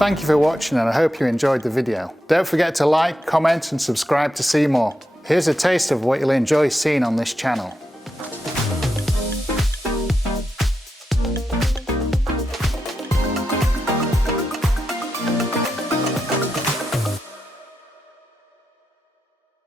thank you for watching and I hope you enjoyed the video. Don't forget to like, comment and subscribe to see more. Here's a taste of what you'll enjoy seeing on this channel.